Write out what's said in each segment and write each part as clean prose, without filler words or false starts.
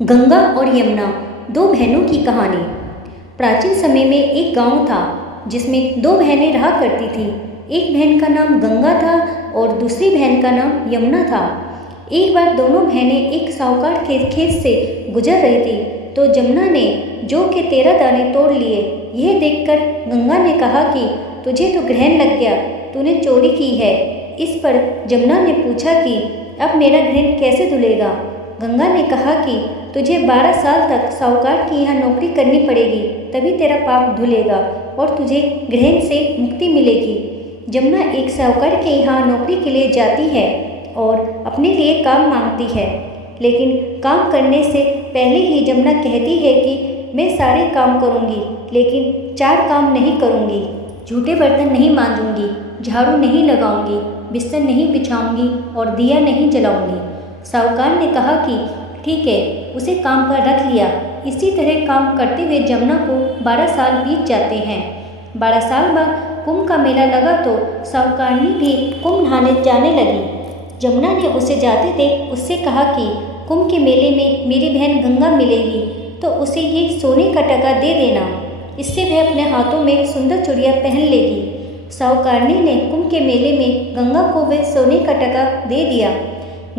गंगा और यमुना, दो बहनों की कहानी। प्राचीन समय में एक गांव था जिसमें दो बहनें रहा करती थीं। एक बहन का नाम गंगा था और दूसरी बहन का नाम यमुना था। एक बार दोनों बहनें एक साहूकार के खेत से गुजर रही थी तो यमुना ने जौ के 13 दाने तोड़ लिए। यह देखकर गंगा ने कहा कि तुझे तो ग्रहण लग गया, तूने चोरी की है। इस पर यमुना ने पूछा कि अब मेरा ग्रहण कैसे धुलेगा। गंगा ने कहा कि तुझे 12 साल तक साहूकार की यहाँ नौकरी करनी पड़ेगी, तभी तेरा पाप धुलेगा और तुझे ग्रहण से मुक्ति मिलेगी। यमुना एक साहूकार के यहाँ नौकरी के लिए जाती है और अपने लिए काम मांगती है, लेकिन काम करने से पहले ही यमुना कहती है कि मैं सारे काम करूँगी, लेकिन 4 काम नहीं करूँगी। झूठे बर्तन नहीं मांजूंगी, झाड़ू नहीं लगाऊंगी, बिस्तर नहीं बिछाऊंगी और दिया नहीं जलाऊंगी। साहूकार ने कहा कि ठीक है, उसे काम पर रख लिया। इसी तरह काम करते हुए यमुना को 12 साल बीत जाते हैं। 12 साल बाद कुंभ का मेला लगा तो साहूकारनी भी कुंभ नहाने जाने लगी। यमुना ने उसे जाते देख उससे कहा कि कुंभ के मेले में मेरी बहन गंगा मिलेगी तो उसे ये सोने का टका दे देना, इससे वह अपने हाथों में सुंदर चूड़ियाँ पहन लेगी। साहूकारनी ने कुंभ के मेले में गंगा को वह सोने का टका दे दिया।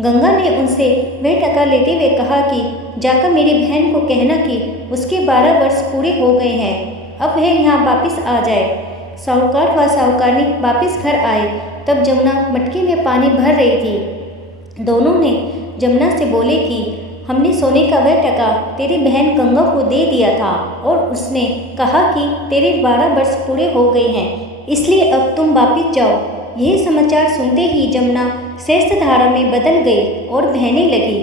गंगा ने उनसे वह टका लेते हुए कहा कि जाकर मेरी बहन को कहना कि उसके 12 वर्ष पूरे हो गए हैं, अब वह यहाँ वापस आ जाए। साहूकार व साहूकारनी वापस घर आए तब यमुना मटके में पानी भर रही थी। दोनों ने यमुना से बोले कि हमने सोने का वह टका तेरी बहन गंगा को दे दिया था और उसने कहा कि तेरे 12 वर्ष पूरे हो गए हैं, इसलिए अब तुम वापस जाओ। यह समाचार सुनते ही यमुना श्रेष्ठ धारा में बदल गई और बहने लगी।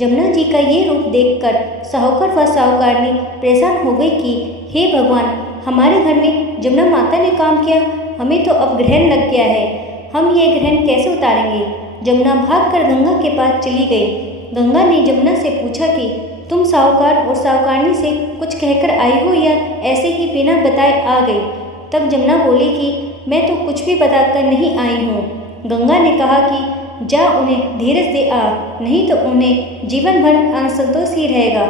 यमुना जी का ये रूप देखकर साहूकार व साहूकारनी परेशान हो गई कि हे भगवान, हमारे घर में यमुना माता ने काम किया, हमें तो अब ग्रहण लग गया है, हम ये ग्रहण कैसे उतारेंगे। यमुना भागकर गंगा के पास चली गई। गंगा ने यमुना से पूछा कि तुम साहूकार और साहूकारनी से कुछ कहकर आई हो या ऐसे ही बिना बताए आ गई। तब यमुना बोली कि मैं तो कुछ भी बताकर नहीं आई हूँ। गंगा ने कहा कि जा उन्हें धीरज दे आ, नहीं तो उन्हें जीवन भर असंतोष ही रहेगा।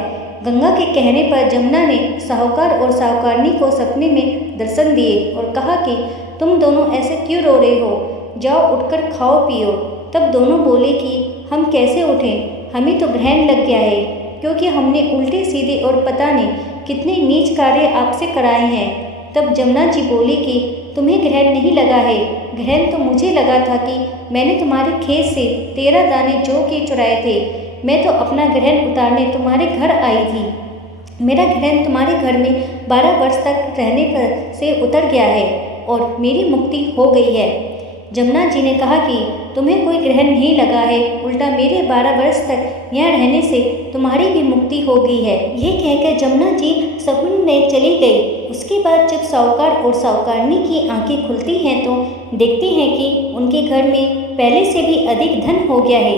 गंगा के कहने पर यमुना ने साहूकार और साहूकारनी को सपने में दर्शन दिए और कहा कि तुम दोनों ऐसे क्यों रो रहे हो, जाओ उठकर खाओ पियो। तब दोनों बोले कि हम कैसे उठें, हमें तो ग्रहण लग गया है, क्योंकि हमने उल्टे सीधे और पता नहीं कितने नीच कार्य आपसे कराए हैं। तब यमुना जी बोली कि तुम्हें ग्रहण नहीं लगा है, ग्रहण तो मुझे लगा था कि मैंने तुम्हारे खेत से 13 दाने जौ के चुराए थे। मैं तो अपना ग्रहण उतारने तुम्हारे घर आई थी। मेरा ग्रहण तुम्हारे घर में 12 वर्ष तक रहने पर से उतर गया है और मेरी मुक्ति हो गई है। यमुना जी ने कहा कि तुम्हें कोई ग्रहण नहीं लगा है, उल्टा मेरे 12 वर्ष तक यहाँ रहने से तुम्हारी भी मुक्ति हो गई है। यह कहकर यमुना जी सपने में चली गई। उसके बाद जब साहूकार और साहूकारनी की आंखें खुलती हैं तो देखते हैं कि उनके घर में पहले से भी अधिक धन हो गया है।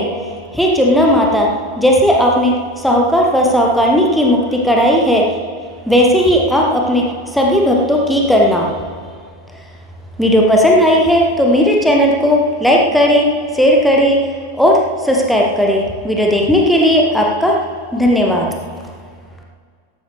हे यमुना माता, जैसे आपने साहूकार व साहूकारनी की मुक्ति कराई है, वैसे ही आप अपने सभी भक्तों की करना। वीडियो पसंद आई है तो मेरे चैनल को लाइक करें, शेयर करें और सब्सक्राइब करें। वीडियो देखने के लिए आपका धन्यवाद।